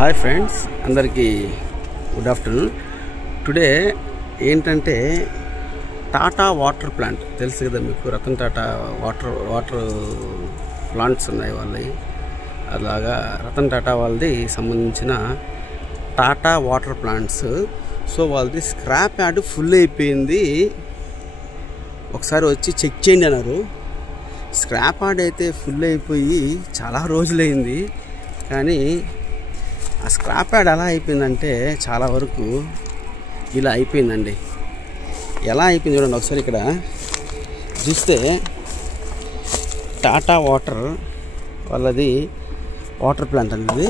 Hi friends, అందరికీ good afternoon. Today ఏంటంటే Tata water plant తెలుసు కదా మీకు. రతన్ టాటా వాటర్ ప్లాంట్స్ ఉన్నాయి వాళ్ళవి. అలాగా రతన్ టాటా వాళ్ళది సంబంధించిన టాటా వాటర్ ప్లాంట్స్. సో వాళ్ళది స్క్రాప్ యార్డ్ ఫుల్ అయిపోయింది, ఒకసారి వచ్చి చెక్ చేయండి అన్నారు. స్క్రాప్ యార్డ్ అయితే ఫుల్ అయిపోయి చాలా రోజులైంది, కానీ ఆ స్క్రాప్ యార్డ్ ఎలా అయిపోయిందంటే చాలా వరకు ఇలా అయిపోయిందండి. ఎలా అయిపోయింది చూడండి ఒకసారి. ఇక్కడ చూస్తే టాటా వాటర్ వాళ్ళది వాటర్ ప్లాంట్ అనేది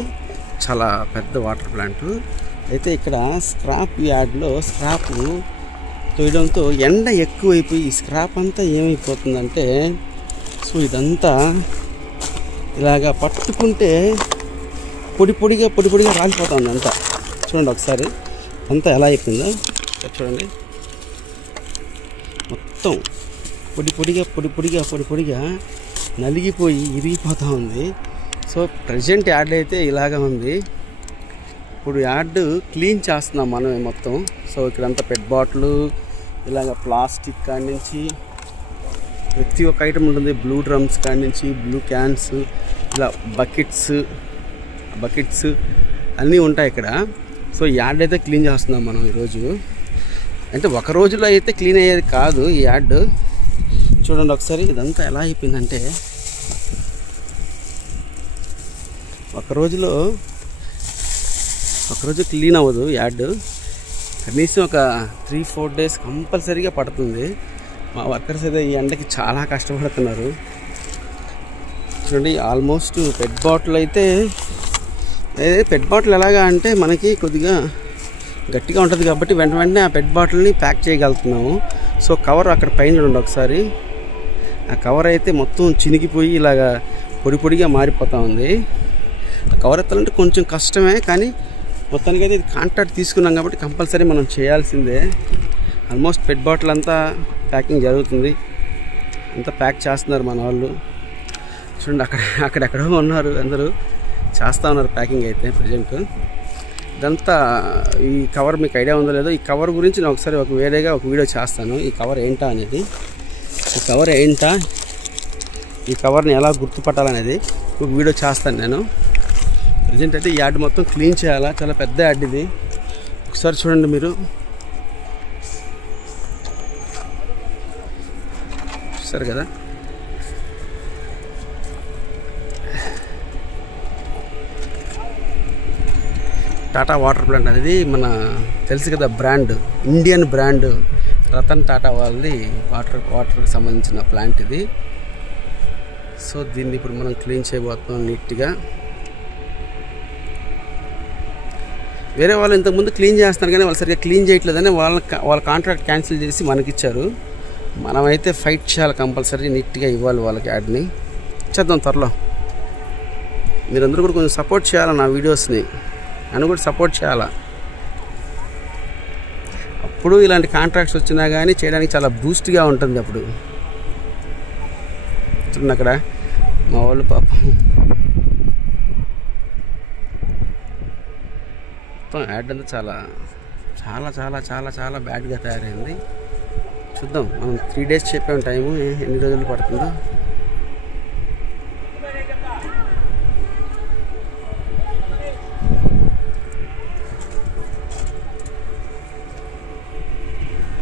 చాలా పెద్ద వాటర్ ప్లాంట్. అయితే ఇక్కడ స్క్రాప్ యార్డ్లో స్క్రాప్ తోయడంతో ఎండ ఎక్కువైపోయి ఈ స్క్రాప్ అంతా ఏమైపోతుందంటే, సో ఇదంతా ఇలాగా పట్టుకుంటే పొడి పొడిగా రాలిపోతుంది అంతా. చూడండి ఒకసారి అంతా ఎలా అయిపోయిందో చూడండి. మొత్తం పొడి పొడిగా నలిగిపోయి ఇరిగిపోతూ ఉంది. సో ప్రజెంట్ యార్డ్ అయితే ఇలాగా ఉంది. ఇప్పుడు యార్డ్ క్లీన్ చేస్తున్నాం మనమే మొత్తం. సో ఇక్కడంతా పెట్ బాటిల్, ఇలాగ ప్లాస్టిక్ కాడి నుంచి ప్రతి ఒక్క ఐటమ్ ఉంటుంది. బ్లూ డ్రమ్స్ కాడి నుంచి బ్లూ క్యాన్స్, ఇలా బకెట్స్ అన్నీ ఉంటాయి ఇక్కడ. సో యార్డ్ అయితే క్లీన్ చేస్తున్నాం మనం ఈరోజు. అంటే ఒక రోజులో అయితే క్లీన్ అయ్యేది కాదు ఈ యార్డ్. చూడండి ఒకసారి ఇదంతా ఎలా అయిపోయిందంటే, ఒక రోజు క్లీన్ అవ్వదు యార్డ్. కనీసం ఒక 3-4 డేస్ కంపల్సరీగా పడుతుంది. మా వర్కర్స్ అయితే ఈ ఎండకి చాలా కష్టపడుతున్నారు. చూడండి ఆల్మోస్ట్ పెట్ బాటిల్ అయితే, పెట్ బాటిల్ ఎలాగా అంటే మనకి కొద్దిగా గట్టిగా ఉంటుంది కాబట్టి వెంటనే ఆ పెట్ బాటిల్ని ప్యాక్ చేయగలుగుతున్నాము. సో కవర్ అక్కడ పైన చూడండి ఒకసారి. ఆ కవర్ అయితే మొత్తం చినిగిపోయి ఇలాగా పొడిగా మారిపోతూ ఉంది. ఆ కవర్ ఎత్తాలంటే కొంచెం కష్టమే, కానీ మొత్తానికి అయితే ఇది కాంట్రాక్ట్ తీసుకున్నాం కాబట్టి కంపల్సరీ మనం చేయాల్సిందే. ఆల్మోస్ట్ పెట్ బాటిల్ అంతా ప్యాకింగ్ జరుగుతుంది, అంతా ప్యాక్ చేస్తున్నారు మన వాళ్ళు. చూడండి అక్కడెక్కడో ఉన్నారు, అందరూ చేస్తూ ఉన్నారు ప్యాకింగ్ అయితే ప్రజెంట్. ఇదంతా ఈ కవర్ మీకు ఐడియా ఉందో లేదో. ఈ కవర్ గురించి నేను ఒకసారి వేరేగా ఒక వీడియో చేస్తాను. ఈ కవర్ ఏంటా అనేది, ఈ కవర్ని ఎలా గుర్తుపట్టాలనేది ఒక వీడియో చేస్తాను నేను. ప్రజెంట్ అయితే ఈ యార్డ్ మొత్తం క్లీన్ చేయాలా, చాలా పెద్ద యార్డ్ ఇది. ఒకసారి చూడండి మీరు, చూస్తారు కదా. టాటా వాటర్ ప్లాంట్ అనేది మన తెలుసు కదా brand, Indian brand Ratan Tata వాళ్ళది వాటర్కి సంబంధించిన ప్లాంట్ ఇది. సో దీన్ని ఇప్పుడు మనం క్లీన్ చేయబోతున్నాం నీట్గా. వేరే వాళ్ళు ఇంతకుముందు క్లీన్ చేస్తున్నారు, కానీ వాళ్ళు సరిగ్గా క్లీన్ చేయట్లేదని వాళ్ళ కాంట్రాక్ట్ క్యాన్సిల్ చేసి మనకిచ్చారు. మనమైతే ఫైట్ చేయాలి, కంపల్సరీ నీట్గా ఇవ్వాలి వాళ్ళకి. యాడ్ని చేద్దాం త్వరలో. మీరందరూ కూడా కొంచెం సపోర్ట్ చేయాలి నా వీడియోస్ని, నన్ను కూడా సపోర్ట్ చేయాలా. అప్పుడు ఇలాంటి కాంట్రాక్ట్స్ వచ్చినా కానీ చేయడానికి చాలా బూస్ట్గా ఉంటుంది. అప్పుడు చూడండి అక్కడ మా వాళ్ళు పాపం మొత్తం యాడ్ అంతా చాలా బ్యాడ్గా తయారైంది. చూద్దాం, మనం 3 డేస్ చెప్పాము టైము, ఎన్ని రోజులు పడుతుందో.